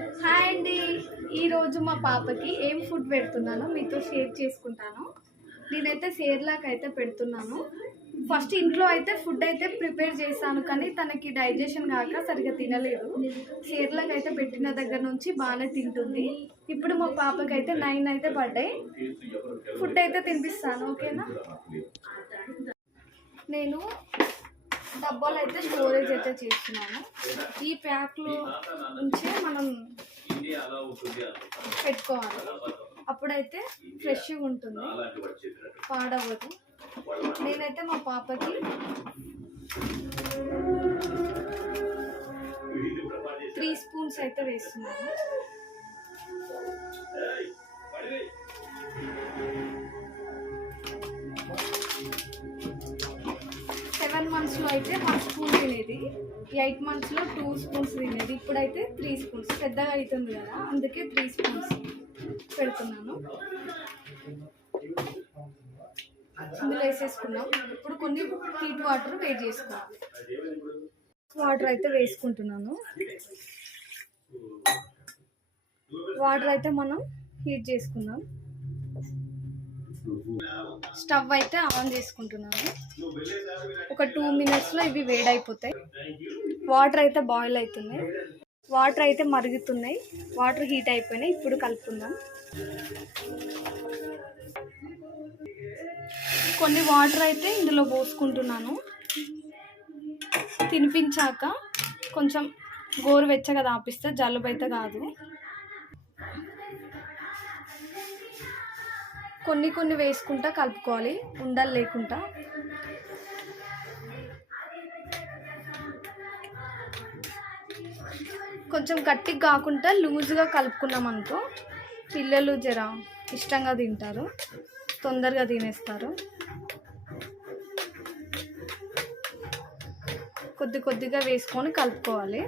Hi అండి. ఈరోజు మా పాపకి ఏం ఫుడ్ పెడుతున్నానో మీతో షేర్ చేసుకుంటాను. నేనైతే సేర్లాక్ అయితే పెడుతున్నాను. ఫస్ట్ ఇంట్లో అయితే ఫుడ్ అయితే ప్రిపేర్ చేశాను కానీ తనకి డైజెషన్ కాక సరిగా తినలేదు. సేర్లకు అయితే పెట్టిన దగ్గర నుంచి బాగానే తింటుంది. ఇప్పుడు మా పాపకి అయితే నైన్ అయితే పడ్డాయి ఫుడ్ అయితే తినిపిస్తాను ఓకేనా? నేను డబ్బాలు అయితే స్టోరేజ్ అయితే చేస్తున్నాను. ఈ ప్యాక్లో ఉంచే పెట్టుకోవాలి. అప్పుడైతే ఫ్రెష్గా ఉంటుంది. పాడవదు నేనైతే మా పాపకి త్రీ స్పూన్స్ అయితే వేస్తున్నాను. అయితే వన్ స్పూన్ తినేది. ఎయిట్ మంత్స్లో టూ స్పూన్స్ తినేది. ఇప్పుడైతే త్రీ స్పూన్స్. పెద్దగా అవుతుంది కదా అందుకే త్రీ స్పూన్స్ పెడుతున్నాను. ఇందులో వేసేసుకున్నాం ఇప్పుడు కొన్ని హీట్ వాటర్ వేడి చేసుకోవాలి. వాటర్ అయితే వేసుకుంటున్నాను. వాటర్ అయితే మనం హీట్ చేసుకుందాం. స్టవ్ అయితే ఆన్ చేసుకుంటున్నాను. ఒక టూ మినిట్స్లో ఇవి వేడైపోతాయి. వాటర్ అయితే బాయిల్ అవుతున్నాయి. వాటర్ అయితే మరుగుతున్నాయి. వాటర్ హీట్ అయిపోయినాయి. ఇప్పుడు కలుపుకుందాం. కొన్ని వాటర్ అయితే ఇందులో పోసుకుంటున్నాను. తినిపించాక కొంచెం గోరువెచ్చగా దాపిస్తే జలుబు అయితే కాదు. కొన్ని కొన్ని వేసుకుంటా కలుపుకోవాలి ఉండలు లేకుండా. కొంచెం గట్టిగా కాకుండా లూజ్గా కలుపుకున్నాం అనుకో పిల్లలు జర ఇష్టంగా తింటారు తొందరగా తినేస్తారు. కొద్ది కొద్దిగా వేసుకొని కలుపుకోవాలి.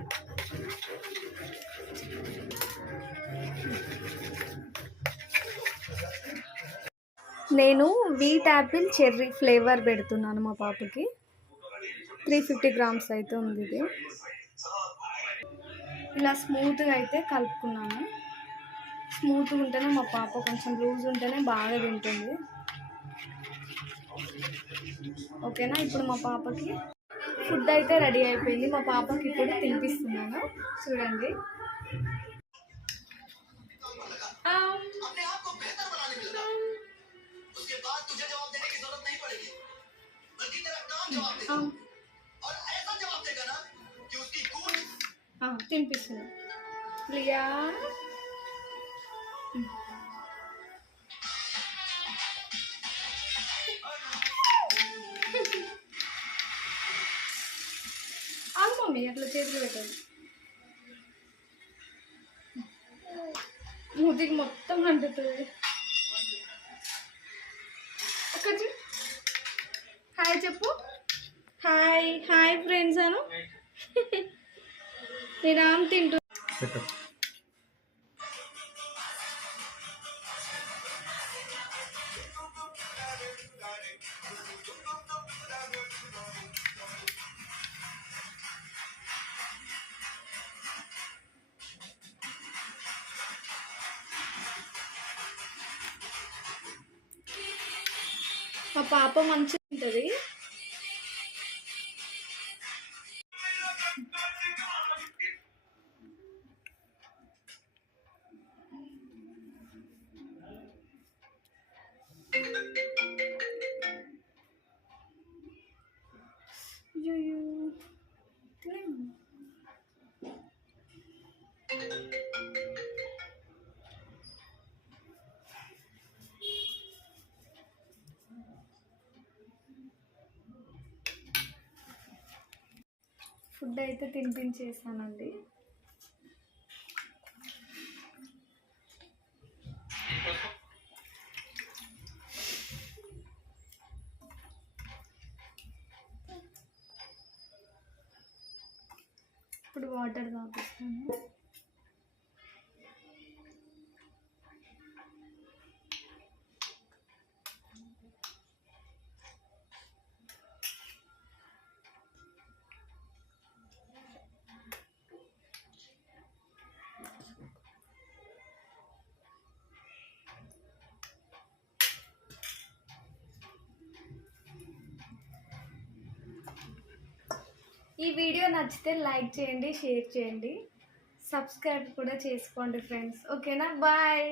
నేను వీట్ యాపిల్ చెర్రీ ఫ్లేవర్ పెడుతున్నాను మా పాపకి. త్రీ ఫిఫ్టీ గ్రామ్స్ అయితే ఉంది ఇది. ఇలా స్మూత్గా అయితే కలుపుకున్నాను. స్మూత్గా ఉంటేనే మా పాప కొంచెం లూజ్ ఉంటేనే బాగా తింటుంది. ఓకేనా? ఇప్పుడు మా పాపకి ఫుడ్ అయితే రెడీ అయిపోయింది. మా పాపకి ఇప్పుడు తినిపిస్తున్నాను. చూడండి. Um, ఆ, లియా. మమ్మీ అట్లా చేతులు పెట్టదు. మూతికి మొత్తం అంటుతుంది. ఒక హాయ్ చెప్పు. హాయ్ హాయ్ ఫ్రెండ్స్ అను. నేను ఆమె తింటు. మా పాప మంచిగా ఉంటుంది ఫుడ్ అయితే తినిపించేసానండి. ఇప్పుడు వాటర్ తాపిస్తాను ఈ వీడియో నచ్చితే లైక్ చేయండి షేర్ చేయండి. సబ్స్క్రైబ్ కూడా చేసుకోండి ఫ్రెండ్స్. ఓకేనా? బాయ్.